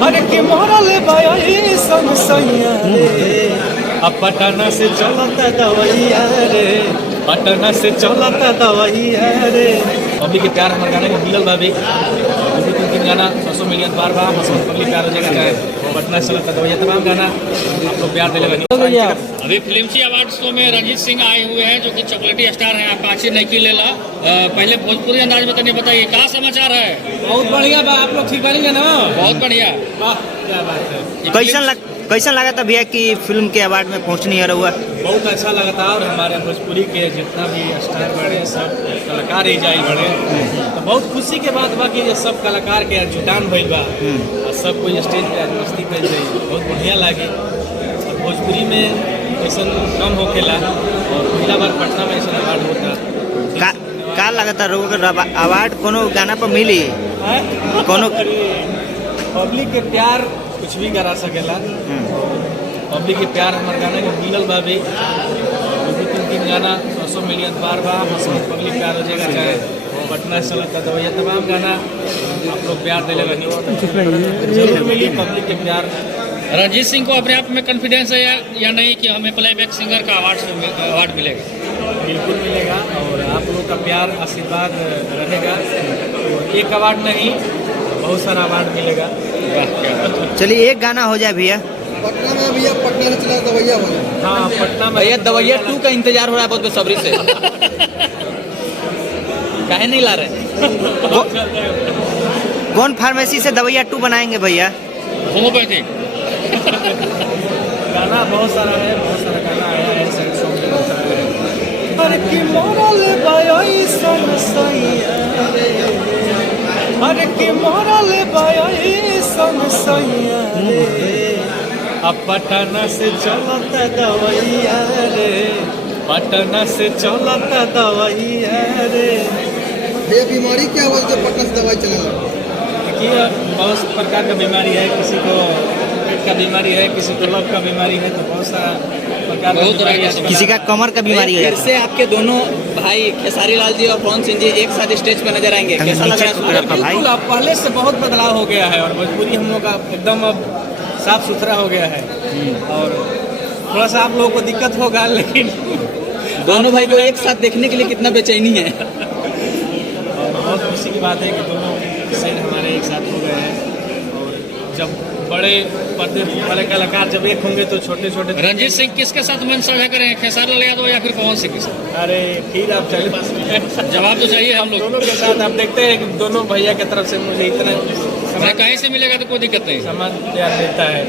अरे कि मोरल भाई समसैया रे अब पटना से चलता दवैया रे, पटना से चलता दवैया रे। अभी के प्यार हमारे गाने में मिलल भाभी दो तीन गाना 100 मिलियन बार बार हंसत पगली प्यार हो जाएगा चाहे पटना से चलता दवैया तमाम गाना आप लोग प्यार दिले भैया। अभी फिल्मची अवार्ड शो में रंजीत सिंह आए हुए हैं जो कि चॉकलेटी स्टार हैं। अपाची नहीं की लेला पहले भोजपुरी अंदाज में तनी बताइए क्या समाचार है। बहुत बढ़िया बा, आप लोग ठीक बनेंगे ना? बहुत बढ़िया। वाह क्या बात है। कैसा लगा था भैया कि फिल्म के अवार्ड में पहुंचनी है रहुआ? बहुत अच्छा लगा था और हमारे भोजपुरी के जितना भी स्टार बड़े सब कलाकार ही जाए बड़े तो बहुत खुशी के बात बा कि ये सब कलाकार के जुटान भइल बा और सब कोई स्टेज पे आज मस्ती कर रही बहुत बढ़िया लगे। और भोजपुरी में ऐसा कम होकेला और पहला बार पटना में ऐसा अवार्ड होता का लगा था रहुआ अवार्ड कोनो गाना पर मिली? कोनो पब्लिक के प्यार कुछ भी करा सकेला। पब्लिक के प्यार हमारे गाने में मिलल बा भी दो तीन गाना 100 मिलियन बार बार हंसत पगली प्यार हो जाएगा चाहे पटना से चलता दवैया तमाम गाना आप लोग प्यार दिले जरूर मिली पब्लिक के प्यार। रंजीत सिंह को अपने आप में कॉन्फिडेंस है या नहीं कि हमें प्लेबैक सिंगर का अवार्ड मिलेगा? बिल्कुल मिलेगा और आप लोग का प्यार आशीर्वाद रहेगा तो एक अवार्ड नहीं बहुत सारा अवार्ड मिलेगा। चलिए एक गाना हो जाए भैया। पटना में भैया पटना से चला दवैया वाला। हाँ पटना में भैया दवैया 2 का इंतजार हो रहा है बहुत बेसब्री से। काहे नहीं ला रहे? कौन फार्मेसी से दवैया 2 बनाएंगे भैया? होम्योपैथिक गाना बहुत सारा है, बहुत सारा गाना आया है सॉन्ग बहुत सारा है। अरे कि मोरल भाई समसैया रे, अरे कि मोरल भाई समसैया रे अब पटना से चलता दवैया रे, पटना से चलता दवैया रे। ये बीमारी क्या हुआ जो पटना से दवाई चलेगा? देखिए बहुत प्रकार का बीमारी है, किसी को पेट का बीमारी है, किसी को लव का बीमारी है, तो बहुत सारा प्रकार का बीमारी है। किसी का कमर का बीमारी है। फिर से आपके दोनों भाई खेसारी लाल जी और पवन सिंह जी एक साथ स्टेज पे नजर आएंगे, कैसा लग रहा है? बिल्कुल अब पहले से बहुत बदलाव हो गया है और भोजपुरी हम लोग का एकदम अब साफ सुथरा हो गया है और थोड़ा सा आप लोगों को दिक्कत होगा लेकिन दोनों भाई को एक साथ देखने के लिए कितना बेचैनी है। और बहुत खुशी की बात है कि दोनों सैन हमारे एक साथ हो गए हैं और जब बड़े पर्दे वाले कलाकार जब एक होंगे तो छोटे छोटे। रंजीत सिंह किसके साथ मन साझा करें, खेसारी लाल यादव या फिर पवन सिंह के साथ? अरे फिर आप चलिए जवाब तो चाहिए हम लोग दोनों के साथ। आप देखते हैं कि दोनों भैया की तरफ से मुझे इतना मैं कहीं से मिलेगा तो कोई दिक्कत नहीं। सम्मान प्यार मिलता है।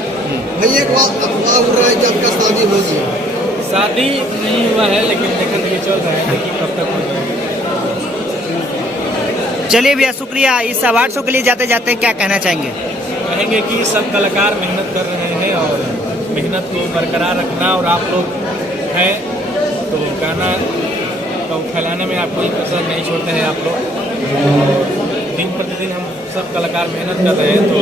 भैया एक बात अफवाह उड़ रहा है कि आपका शादी होगी। शादी नहीं हुआ है लेकिन देखने के चल रहा है, देखिए कब तक हो जाएगा। चलिए भैया शुक्रिया। इस अवार्ड शो के लिए जाते जाते क्या कहना चाहेंगे? कहेंगे कि सब कलाकार मेहनत कर रहे हैं और मेहनत को बरकरार रखना और आप लोग हैं तो गाना को फैलाने में आप कोई कसर नहीं छोड़ते हैं आप लोग। दिन प्रतिदिन हम सब कलाकार मेहनत कर रहे हैं तो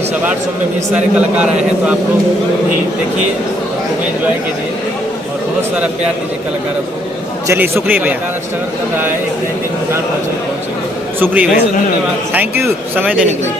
इस अवार्ड शो में भी सारे कलाकार आए हैं तो आप लोग भी देखिए, खूब एंजॉय कीजिए और बहुत सारा प्यार दीजिए कलाकारों को। चलिए शुक्रिया भैया। कलाकार स्ट्रगल कर रहा है, एक दिन मुकाम पर पहुंचेंगे। शुक्रिया भैया, धन्यवाद। थैंक यू समय देने के लिए।